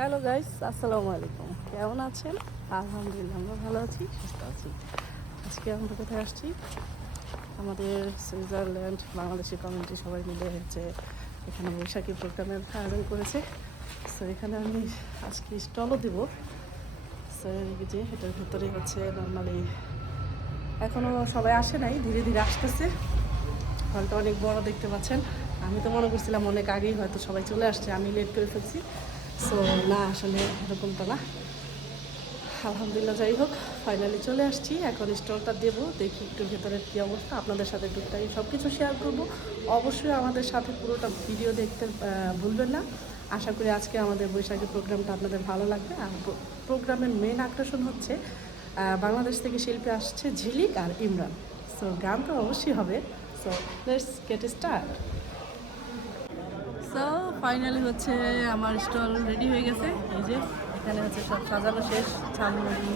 Hello guys আসসালামু আলাইকুম কেমন আছেন? আলহামদুলিল্লাহ, আমরা ভালো আছি, সুস্থ আছি। আজকে আমরা কোথায় আসছি? আমাদের সুইজারল্যান্ড বাংলাদেশি কমিউনিটি সবাই মিলে হচ্ছে এখানে বৈশাখী প্রোগ্রামের আয়োজন করেছে। সো এখানে আমি আজকে স্টলও দিব। সো যে এটার ভিতরে হচ্ছে নর্মালি এখনও সবাই আসে নাই, ধীরে ধীরে আসতেছে। হলটা অনেক বড় দেখতে পাচ্ছেন। আমি তো মনে করছিলাম অনেক আগেই হয়তো সবাই চলে আসছে, আমি লেট করে ফেলছি। সো না, আসলে এরকমটা না। আলহামদুলিল্লাহ, যাই হোক ফাইনালি চলে আসছি। এখন স্টলটা দেবো, দেখি একটু ভেতরের কী অবস্থা। আপনাদের সাথে টুকটাই সব কিছু শেয়ার করব। অবশ্যই আমাদের সাথে পুরোটা ভিডিও দেখতে ভুলবেন না। আশা করি আজকে আমাদের বৈশাখী প্রোগ্রামটা আপনাদের ভালো লাগবে। আর প্রোগ্রামের মেন আকর্ষণ হচ্ছে বাংলাদেশ থেকে শিল্পী আসছে ঝিলিক আর ইমরান। সো তো অবশ্যই হবে। So let's get start so finally হচ্ছে আমার স্টল রেডি হয়ে গেছে। এই যে, এখানে হচ্ছে সব সাজানো শেষ। ঝালমুড়ি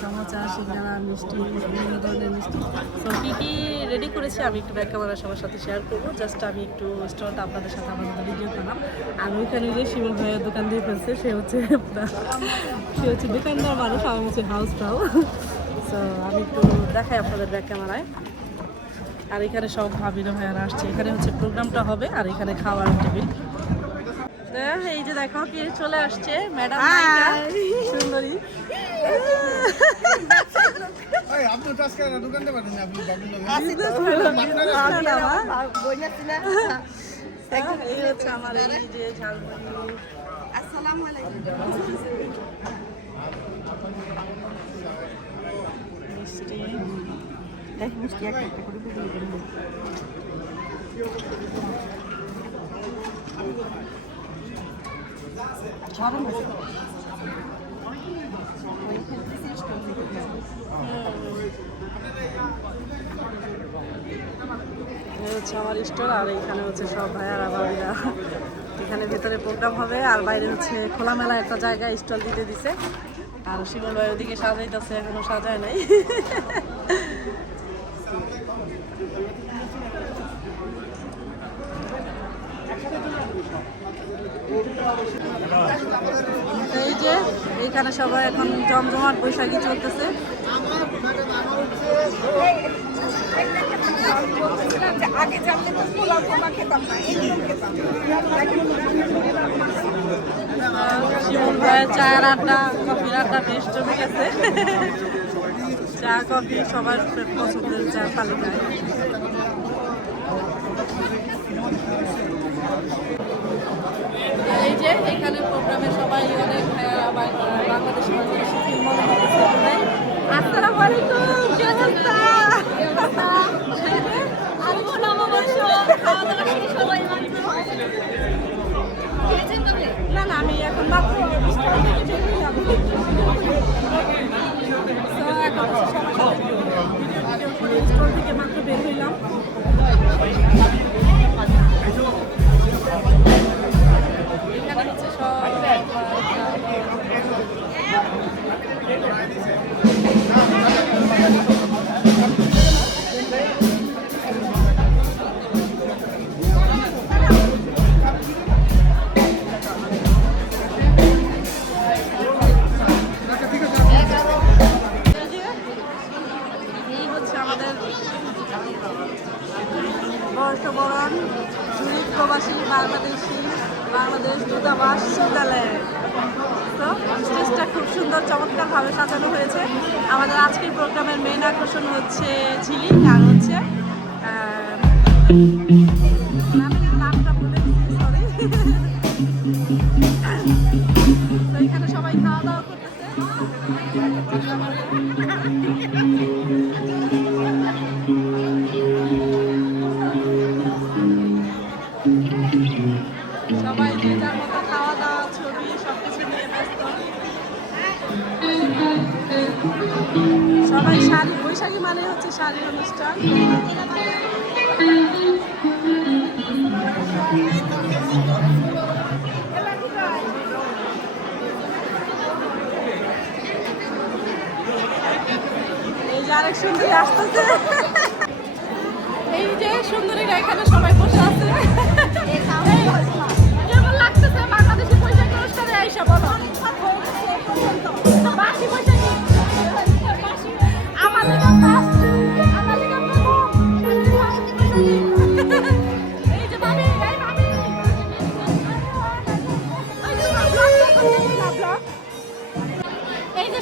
সমোচা সিঙ্গারা, মিষ্টি, বিভিন্ন ধরনের মিষ্টি। সো কী কী রেডি করেছি আমি একটু ব্যাক ক্যামেরা সবার সাথে শেয়ার করব। জাস্ট আমি একটু স্টলটা আপনাদের সাথে আমাদের ভিডিও করলাম। আমি ওইখানে যে শিমুল ভাইয়ের দোকান দিয়ে ফেলছে, সে হচ্ছে সে হচ্ছে দোকানদার মানুষ আমি হচ্ছে হাউস ফ্রাও সো আমি একটু দেখাই আপনাদের ব্যাক ক্যামেরায় আর এখানে সব ভাবির ভাইয়ারা আসছে। এখানে হচ্ছে প্রোগ্রামটা হবে, আর এখানে খাওয়ার টেবিল এই যে দেখো কি চলে আসছে? ম্যাডাম সুন্দরী। এই, আপনি তো আজকে দোকানতে পারেন আপনি বাবুল এই হচ্ছে আমার এই যে ঝালমুড়ি মিষ্টি এই হচ্ছে আমার স্টোর, আর এখানে হচ্ছে সব ভাইয়ারা ভাবিরা এখানে ভেতরে প্রোগ্রাম হবে, আর বাইরে হচ্ছে খোলামেলা একটা জায়গায় স্টল দিতে দিছে। আর শিমল ভাই ওদিকে সাজাইতেছে, এখনও সাজায় নাই। যে এইখানে সবাই এখন জমজমাট বৈশাখী চলতেছে। চায়ের আড্ডা, কফির আড্ডা বেশ জমে গেছে। চা, কফি সবার পছন্দের চা তালিকায়। এই যে এখানে প্রোগ্রামে সবাই অনেক ভাইয়ারা বা- বাংলাদেশি বাংলাদেশি ফিল্ম মনে হচ্ছে আসসালামু আলাইকুম কি অবস্থা আলু নববর্ষ খাওয়া দাওয়া শেষ হলো এই মাত্র খেয়েছেন কবে না না আমি এখন মাত্র স্টল থেকে বের হলাম So, এখন হচ্ছে সবার সাথে একটু ভিডিও টিডিও করে স্টল থেকে মাত্র বের হইলাম। সবাই শাড়ি বৈশাখী মানে হচ্ছে শাড়ির অনুষ্ঠান। আরেক সুন্দরী আসতেছে। এই যে সুন্দরীরা এখানে সবাই বসে আছে।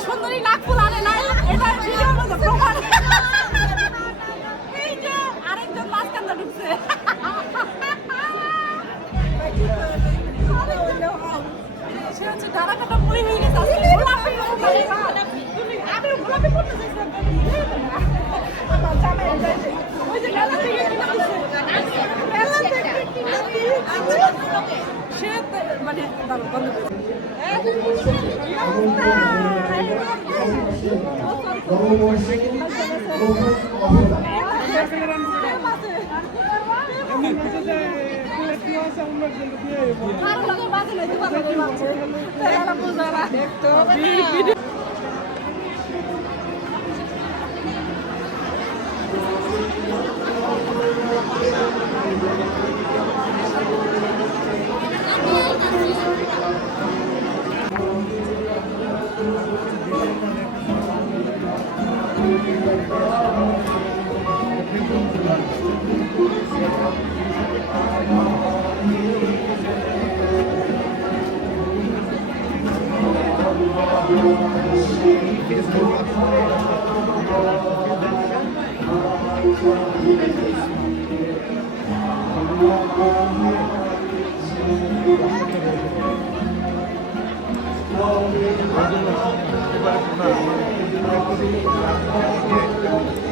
সুন্দরী নাক ফুলানে নাই এটা ভিডিওর মধ্যে প্রমাণ। এই যে আরেকজন মাঝখানটা ঢুকছে। সে মানে করো। এবারে না, আমার-